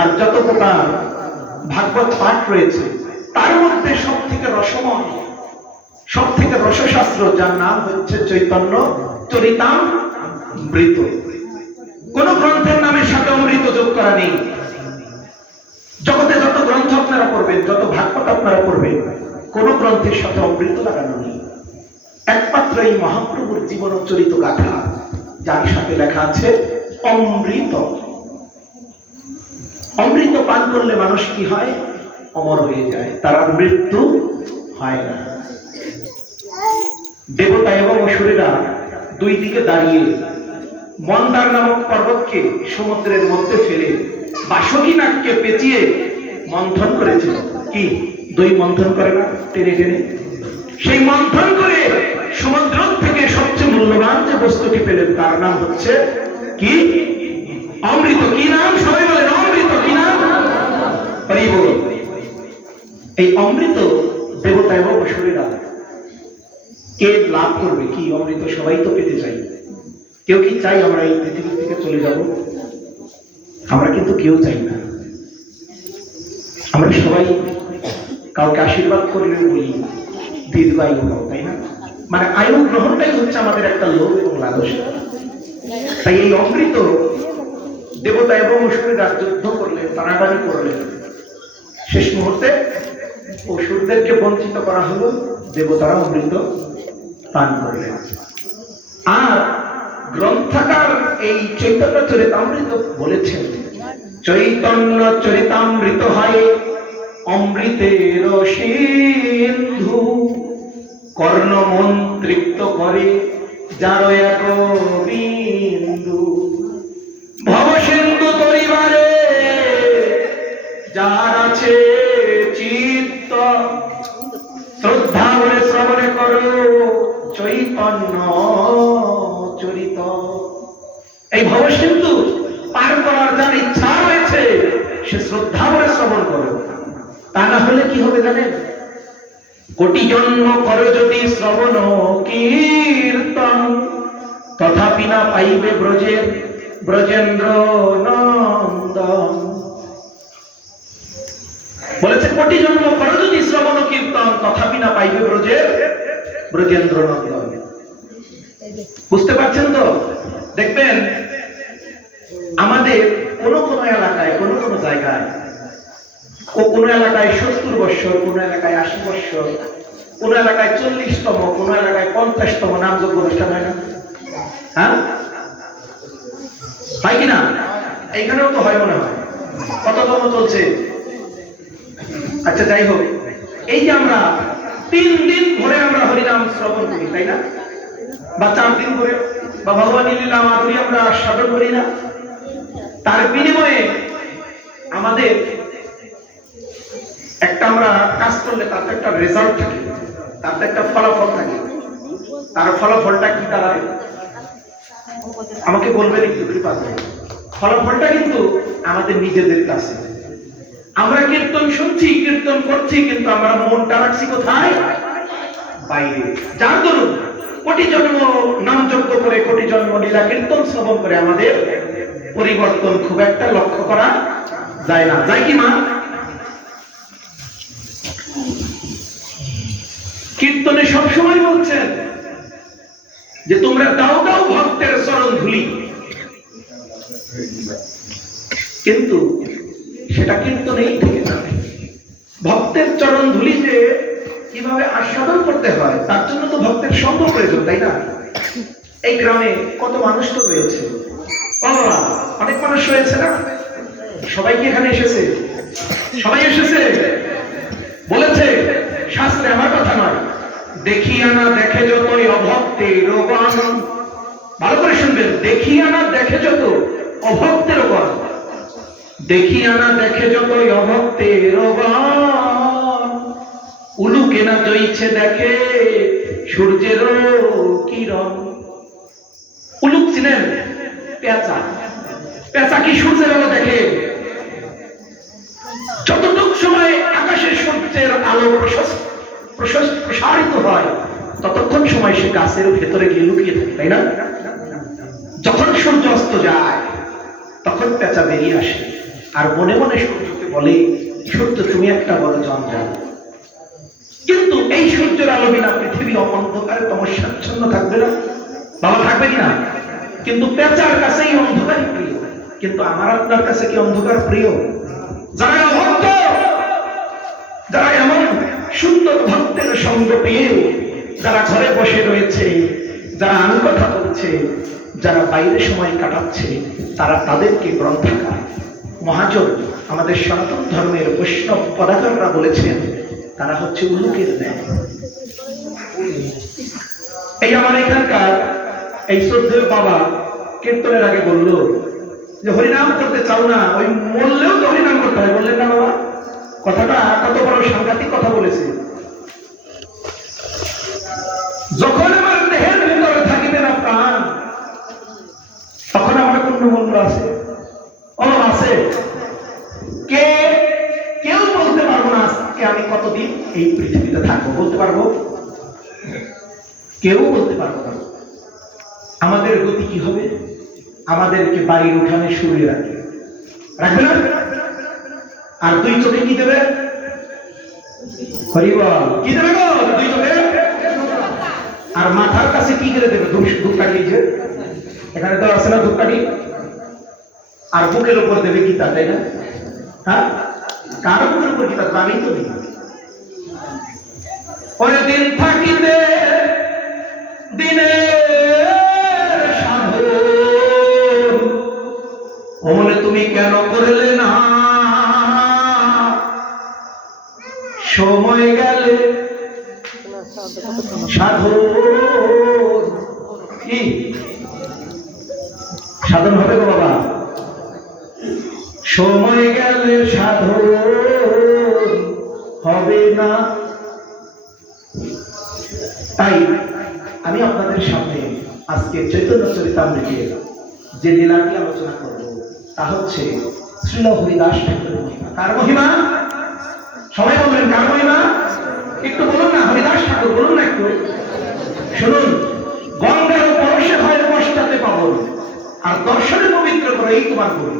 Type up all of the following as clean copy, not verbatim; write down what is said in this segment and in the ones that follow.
আর যত প্রকার ভাগবত পাঠ রয়েছে তার মধ্যে সব থেকে রসময়, সব থেকে রসশাস্ত্র, যার নাম হচ্ছে চৈতন্য চরিতামৃত। কোন গ্রন্থের নামের সাথে অমৃত যোগ করা নেই। জগতে যত গ্রন্থ আপনারা পড়বেন, যত ভাগবত আপনারা পড়বেন, কোন গ্রন্থের সাথে অমৃত লাগানো নেই। একমাত্র এই মহাপ্রভুর জীবন চরিত গাথা, যার সাথে লেখা আছে অমৃত। অমৃত পান করলে মানুষ কি হয়? অমর হয়ে যায়, তার আর মৃত্যু হয় না। দেবতা এবং অসুরেরা দুই দিকে দাঁড়িয়ে মন্দার নামক পর্বতকে সমুদ্রের মধ্যে ফেলে বাসুকী নাগকে পেঁচিয়ে মন্থন করেছিল। কি দই মন্থন করে না টেনে টেনে? সেই মন্থন করে সমুদ্র থেকে সবচেয়ে মূল্যবান যে বস্তুটি পেলেন তার নাম হচ্ছে কি? অমৃত। কি নাম? সবাই বলেন অমৃত। কি নাম? হরি বল। এই অমৃত দেবতা এবং অসুরেরা কে লাভ করবে? কি অমৃত সবাই তো পেতে চাই। কেউ কি চাই আমরা এই পৃথিবী থেকে চলে যাব? আমরা কিন্তু কেউ চাই না। আমরা সবাই কাউকে আশীর্বাদ করলে বলি দীর্ঘায়ু হও, তাই না? মানে আয়ু গ্রহণটাই হচ্ছে আমাদের একটা লোভ এবং লালসা। তাই এই অমৃত দেবতা এবং অসুরেরা যুদ্ধ করলেন, টানাটানি করলেন। শেষ মুহূর্তে অসুরদেরকে বঞ্চিত করা হলো, দেবতারা অমৃত পান করলেন। আর গ্রন্থকার এই চৈতন্য চরিতামৃত বলেছেন, চৈতন্য চরিতামৃত হয় অমৃতের সিন্ধু, কর্ণমন তৃপ্ত করে যার এক বিন্দু। ভবসিন্ধু তরিবারে যার আছে চিত্ত, শ্রদ্ধা করে শ্রবণে করো চৈতন্য চরিত। এই ভবসিন্ধু পার করার যার ইচ্ছা রয়েছে সে শ্রদ্ধা করে শ্রবণ করো। তা না হলে কি হবে জানেন? কোটি জন্ম করো যদি শ্রবণ কীর্তন, তথাপি না পাইবে ব্রজের ব্রজেন্দ্র নন্দন। বলেছে কোটি জন্ম করো যদি শ্রবণ কীর্তন, তথাপি না পাইবে ব্রজের ব্রজেন্দ্র নন্দন। বুঝতে পারছেন তো? দেখবেন আমাদের কোন কোন এলাকায়, কোন কোন জায়গায়, কোন এলাকায় 70 বৎসর, কোন এলাকায় 80 বৎসর, কোন এলাকায় 40তম, কোন এলাকায় 50তম নামযজ্ঞ অনুষ্ঠান হয় না? হ্যাঁ, হয় কিনা? এইখানেও তো হয় মনে হয়। কততম চলছে? আচ্ছা যাই হোক, এই যে আমরা 3 দিন ধরে আমরা হরিনাম শ্রবণ করি, তাই না? বা 4 দিন ধরে, বা ভগবানের লীলা মাধুরী আমরা আস্বাদন করি না? তার বিনিময়ে আমাদের একটা, আমরা কাজ করলে তার একটা রেজাল্ট থাকে, তার একটা ফলাফল থাকে। তার ফলাফলটা কি দাঁড়ায় আমাকে বলবেন একটু কৃপা করে? ফলাফলটা কিন্তু আমাদের নিজেদের কাছে। আমরা কীর্তন শুনছি, কীর্তন করছি, কিন্তু আমরা মনটা রাখছি কোথায়? বাইরে। যার দরুন কোটি জন্ম নামযজ্ঞ করে, কোটি জন্ম লীলা কীর্তন শ্রবণ করে আমাদের পরিবর্তন খুব একটা লক্ষ্য করা যায় না। যায় কি মা? কীর্তনে সবসময় বলছেন যে তোমরা দাও দাও ভক্তের চরণ ধুলি, কিন্তু সেটা কীর্তনেই থেকে যাবে। ভক্তের চরণ ধুলি যে কিভাবে আস্বাদন করতে হয় তার জন্য তো ভক্তের সঙ্গ প্রয়োজন, তাই না? এই গ্রামে কত মানুষ তো রয়েছে, অনেক মানুষ রয়েছে না? সবাই কি এখানে এসেছে? সবাই এসেছে। বলেছে শাস্ত্রে, আমার কথা নয়, দেখিয়া না দেখে যতই অভক্তের গান। ভালো করে শুনবেন, দেখিয়া না দেখে যত অভক্তের গান, দেখিয়া না দেখে যতই অভক্তের গান, উলুকে না জইছে দেখে সূর্যের কিরণ। উলুক চিনেন? পেঁচা। পেঁচা কি সূর্যের আলো দেখে? যতটুকু সময় আকাশে সূর্যের আলো প্রসারিত হয় ততক্ষণ সময় সে গাছের ভেতরে গিয়ে লুকিয়ে থাকে, তাই না? যখন সূর্য অস্ত যায় তখন পেঁচা বেরিয়ে আসে। আর মনে মনে সূর্যকে বলে, সূর্য তুমি একটা বড় জঞ্জাল, কিন্তু এই সূর্যের আলো বিনা পৃথিবী অন্ধকারে তমস্যাচ্ছন্ন থাকবে না? বাবা থাকবে কিনা? কিন্তু পেঁচার কাছে এই অন্ধকারই প্রিয়, কিন্তু আমার আপনার কাছে কি অন্ধকার প্রিয়? যারা অভক্ত, যারা এমন সুন্দর ভক্তের সঙ্গ পেয়েও যারা ঘরে বসে রয়েছে, যারা আন কথা বলছে, যারা বাইরে সময় কাটাচ্ছে, তারা তাদেরকে গ্রন্থাকার মহাজন আমাদের সনাতন ধর্মের বৈষ্ণব পদাচাররা বলেছেন তারা হচ্ছে উলুকের ন্যায়। এই আমার এখানকার এই শ্রদ্ধেয় বাবা কীর্তনের আগে বলল যে হরিনাম করতে চাও না, ওই মরলেও তো হরিনাম করতে হয়, বললেন না বাবা? কথাটা কত বড় সাংঘাতিক কথা বলেছে। যখন আমার দেহের ভিতরে থাকিবে না প্রাণ, তখন আমার কোন মন্ত্র আছে? আছে? কেউ বলতে পারবো না আজকে আমি কতদিন এই পৃথিবীতে থাকবো, বলতে পারবো? কেউ বলতে পারবো না। আমাদের গতি কি হবে? আমাদেরকে বাড়ির উঠানে শুয়ে রাখবে না? আর দুই চোখে কি দেবে? হরিবল কি দেবে গো? দুই চোখে। আর মাথার কাছে কি করে দেবে? ধূপকাঠি। যে এখানে তো আছে না ধূপকাঠি। আর বুকের উপর দেবে গীতা, তাই না? হ্যাঁ, কার বুকের উপর গীতা? আমি তো দিই। ওরে দিন থাকিতে দিনে সাধু, ওমনে তুমি কেন করলে না? সময় গেলে সাধু কি সাধন হবে গো বাবা? সময় গেলে সাধু হবে না। তাই আমি আপনাদের সামনে আজকে চৈতন্য চরিতামৃতের যে লীলাটি আলোচনা করব তা হচ্ছে শ্রীল হরিদাস ঠাকুরের মহিমা। কার মহিমা? সবাই বলবেন কার মহিমা? একটু বলুন না, হরিদাস ঠাকুর বলুন না একটু। শুনুন, গঙ্গার পরশে হয় পশ্চাতে পাবন, আর দর্শনে পবিত্র করে এই তোমার গুণ।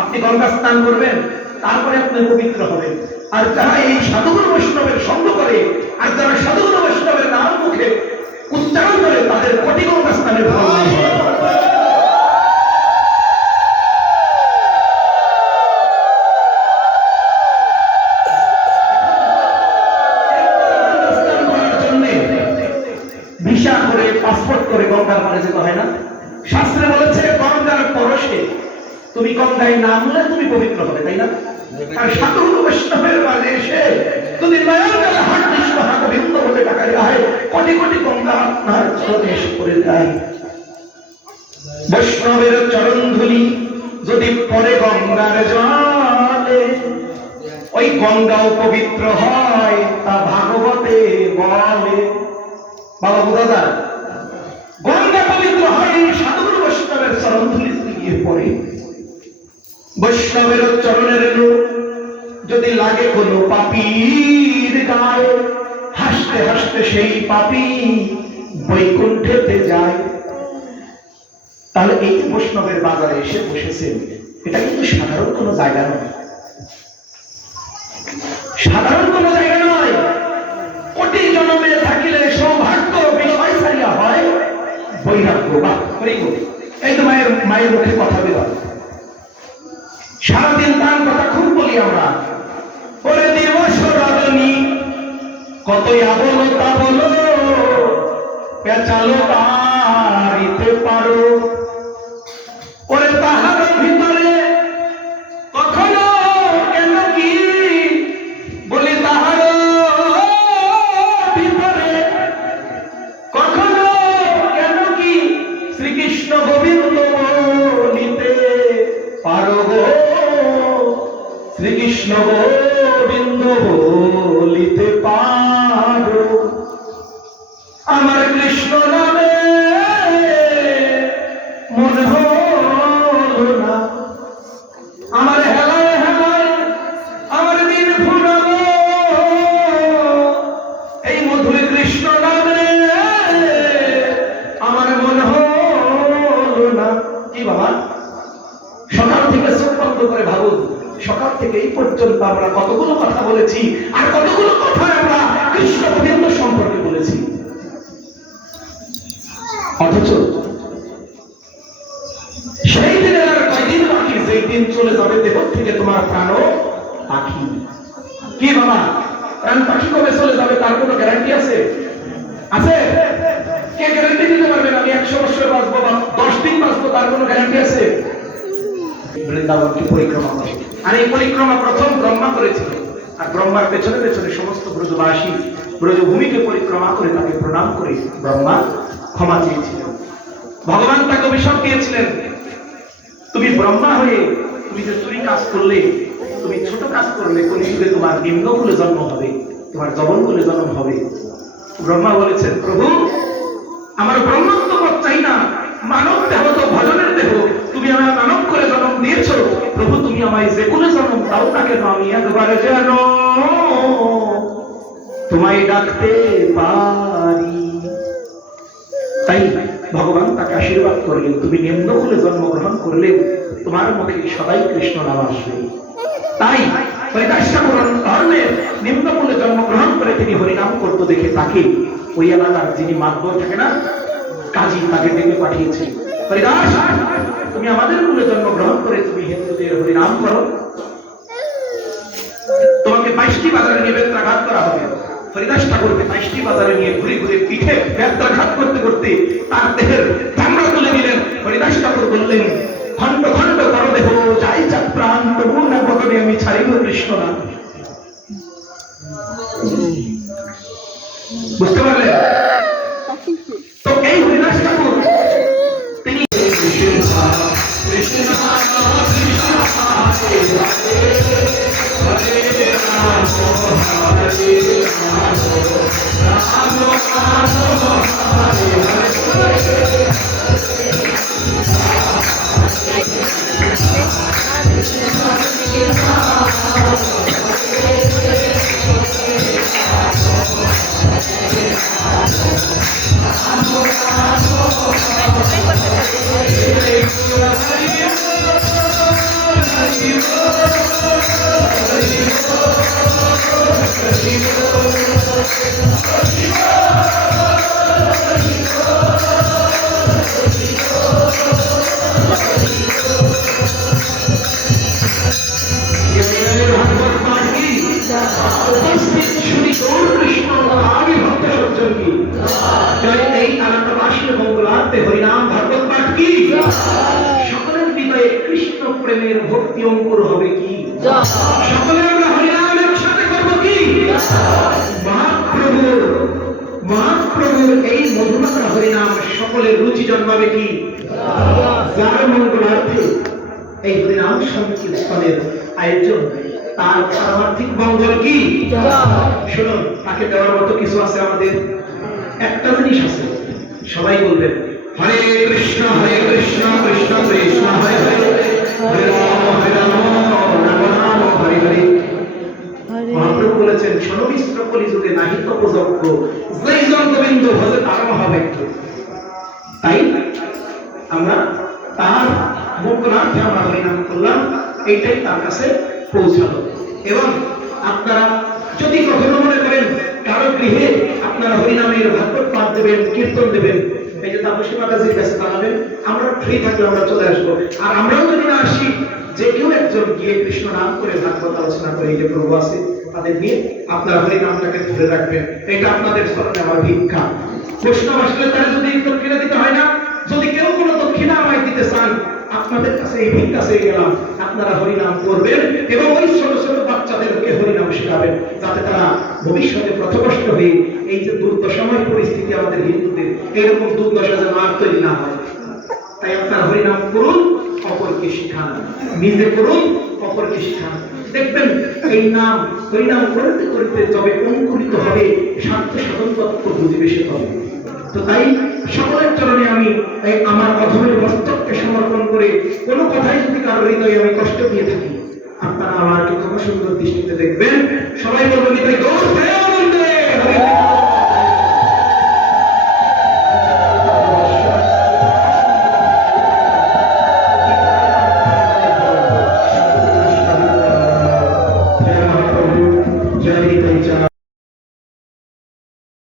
আপনি গঙ্গা স্নান করবেন, তারপরে আপনি পবিত্র হবেন। আর যারা এই সাধুগুরু বৈষ্ণবের সঙ্গ করে, আর যারা সাধুগুরু বৈষ্ণবের নাম মুখে উচ্চারণ করে, তাদের কোটি গঙ্গা স্নানের ফল হয়। ভিসা করে পাসপোর্ট করে গঙ্গার পারে যেতে হয় না? শাস্ত্রে বলেছে গঙ্গার পরশে তুমি গঙ্গায় নামলে তুমি পবিত্র হবে, তাই না? আর সাধুগুরু বৈষ্ণবের মাঝে এসে যদি নয়ন গেলে হাট কৃষ্ণ হাট ভিন্ন বলে টাকা যায়, কোটি কোটি গঙ্গা আপনার চরণে এসে পড়ে যায়। বৈষ্ণবের চরণ ধুলি যদি পরে গঙ্গার জলে, ওই গঙ্গাও পবিত্র হয়, তা ভাগবতে বলে। বাবা বোঝা যায়? গঙ্গা পবিত্র হয় সাধুগুরু বৈষ্ণবের চরণ ধুলি গিয়ে পড়ে। বৈষ্ণবের চরণের লোক যদি লাগে কোনো পাপীর গায়ে, হাসতে হাসতে সেই পাপী বৈকুণ্ঠেতে যায়। তাহলে এই যে বৈষ্ণবের বাজারে এসে বসেছেন, এটা কিন্তু সাধারণ কোনো জায়গা নয়, সাধারণ কোনো জায়গা নয়। কোটি জন্মে থাকিলে সৌভাগ্য বিষয় ছাড়িয়া হয় বৈরাগ্য। বা এই তো মায়ের মুখে কথা বেরোয়, সারাদিন তার কথা খুব বলি আমরা। ওরে দিবস রাজনী কতই আবল তা বলো, পেঁচালো তারিতে পারো। ওরে তাহার ভিতরে কখনো কেন কি বলি, তাহার ভিতরে কখনো কেন কি শ্রীকৃষ্ণ গোবিন্দ বলিতে পারো গো, শ্রীকৃষ্ণ গোবিন্দ বলিতে পারো। আমার কৃষ্ণ নামে মনে হলো না, আমার হেলায় হেলায় আমার দিন ফুরালো, এই মধুর কৃষ্ণ নামে আমার মনে হলো না। কি বাবা, সকাল থেকে চোখ বন্ধ করে ভাবুন, পর থেকে এই পর্যন্ত আমরা কতগুলো কথা বলেছি, আর কতগুলো কথা আমরা কৃষ্ণ গোবিন্দ সম্পর্কে বলেছি, অথচ সেই দিনের আর কয়দিন বাকি, সেই দিন চলে যাবে দেহ থেকে তোমার প্রাণ পাখি। কি বাবা, প্রাণ পাখি কবে চলে যাবে তার কোনো গ্যারান্টি আছে? আছে? কে গ্যারান্টি দিতে পারবেন আমি 100 বছর বাঁচবো বা 10 দিন বাঁচবো, তার কোনো গ্যারান্টি আছে? বৃন্দাবনকে পরিক্রমা করে, আর এই পরিক্রমা প্রথম ব্রহ্মা করেছিল, আর ব্রহ্মার পেছনে পেছনে সমস্ত ব্রজবাসী ব্রজভূমিকে পরিক্রমা করে তাকে প্রণাম করে ব্রহ্মা ক্ষমা চেয়েছিলেন। ভগবান তাকে অভিশাপ দিয়েছিলেন, তুমি ব্রহ্মা হয়ে তুমি যে চুরি কাজ করলে, তুমি ছোট কাজ করলে, কলিযুগে তোমার নিম্নকুলে জন্ম হবে, তোমার জবনকুলে জন্ম হবে। ব্রহ্মা বলেছেন, প্রভু আমার ব্রহ্মত্ব পথ চাই না, মানব দেহ তো ভজনের দেহ, তুমি আমার মানব করে জন্ম দিয়েছ, প্রভু তুমি আমায় যে কুলে জন্ম দাও না কেন, আমি একবারে যেন তোমায় ডাকতে পারি। তাই ভগবান তাকে আশীর্বাদ করলেন, তুমি নিম্নকুলে জন্মগ্রহণ করলে তোমার মুখে সদাই কৃষ্ণ নাম আসবে। তাই হরিদাস ঠাকুর ধর্মের নিম্নকুলে জন্মগ্রহণ করে তিনি হরিনাম করতে দেখে তাকে ওই এলাকার যিনি মাতবর থাকে না, কাজী, তাকে ডেকে পাঠিয়েছে, হরিদাস তুমি আমাদের কুলে জন্মগ্রহণ করে তুমি হিন্দুদের হরিনাম করো, তোমাকে 22টি বাজারে নিয়ে বেত্রাঘাত করা হবে। হরিদাস ঠাকুরকে 22টি বাজারে নিয়ে ঘুরে ঘুরে পিঠে বেত্রাঘাত করতে করতে তার দেহের চামড়া তুলে দিলেন। হরিদাস ঠাকুর বললেন, খণ্ড খণ্ড করো দেহ, যাই যা প্রাণ, তবু না বদলে আমি ছাড়িব কৃষ্ণ নাম। বুঝতে পারলেন? তো এই হরিদাস ঠাকুর তিনি সকলের হৃদয়ে কৃষ্ণ প্রেমের ভক্তি অঙ্কুর হবে কি? সকলে আমরা হরিনাম একসাথে করব কি? মহাপ্রভুর এই মধুমাত্রা হরিনাম সকলের রুচি জন্মাবে কি? যার মঙ্গলার্থে এই হরিনাম সংকীর্তনের আয়োজন, তার পারমার্থিক মঙ্গল কি? শুনুন, তাকে দেওয়ার মতো কিছু আছে আমাদের। একটা জিনিস আছে, সবাই বলবেন হরে কৃষ্ণ কৃষ্ণ কৃষ্ণ হরে হরে, হরে রাম রাম রাম হরে হরে। মহাপ্রভু বলেছেন, সনবিস্ত্র কলিযুগে নাহি তপযোগ্য, যেইজন গোবিন্দ ভজে তারও হবে। তাই আমরা তার মুখনাথে আমরা হরিনাম করলাম, এইটাই তার কাছে পৌঁছালো। এবং আপনারা যদি কখনো মনে করেন কারো গৃহে আপনারা হরিনামের ভাগবত পাঠ দেবেন, কীর্তন দেবেন, এই যে তাপসী মাতাজির কাছে জানাবেন, আমরা ফ্রি থাকলে আমরা চলে আসবো। আর আমরাও যদি না আসি, যে কেউ একজন গিয়ে কৃষ্ণ নাম করে ভাগবত আলোচনা করে, এই যে প্রভু আছে তাদের নিয়ে আপনারা হরিনামটাকে ধরে রাখবেন। এটা আপনাদের স্মরণে আমার ভিক্ষা। বৈষ্ণব আসলে তারা যদি দক্ষিণা দিতে হয় না, যদি কেউ কোনো দক্ষিণা আমায় দিতে চান, আপনাদের কাছে এই ভিক্ষা চেয়ে গেলাম, আপনারা হরিনাম করবেন এবং ওই ছোট ছোট বাচ্চাদেরকে হরিনাম শেখাবেন, যাতে তারা ভবিষ্যতে পথভ্রষ্ট হয়ে এই যে দুর্দশাময় পরিস্থিতি আমাদের হিন্দুদের, এইরকম দুর্দশা যেন আর তৈরি না হয়। তাই আপনারা হরিনাম করুন, অপরকে শিখান, নিজে করুন, অপরকে শিখান। দেখবেন এই নাম হরিনাম করতে করতে যবে অঙ্কুরিত হবে, স্বার্থ সাধন তত্ত্ব বুঝবে সে তবে। তো তাই সকলের চরণে আমি আমার অধমের মস্তককে সমর্পণ করে কোনো কথাই যদি কারোর হৃদয়ে আমি কষ্ট দিয়ে থাকি, আপনারা আমাকে খুব সুন্দর দৃষ্টিতে দেখবেন। সবাই বলবেন,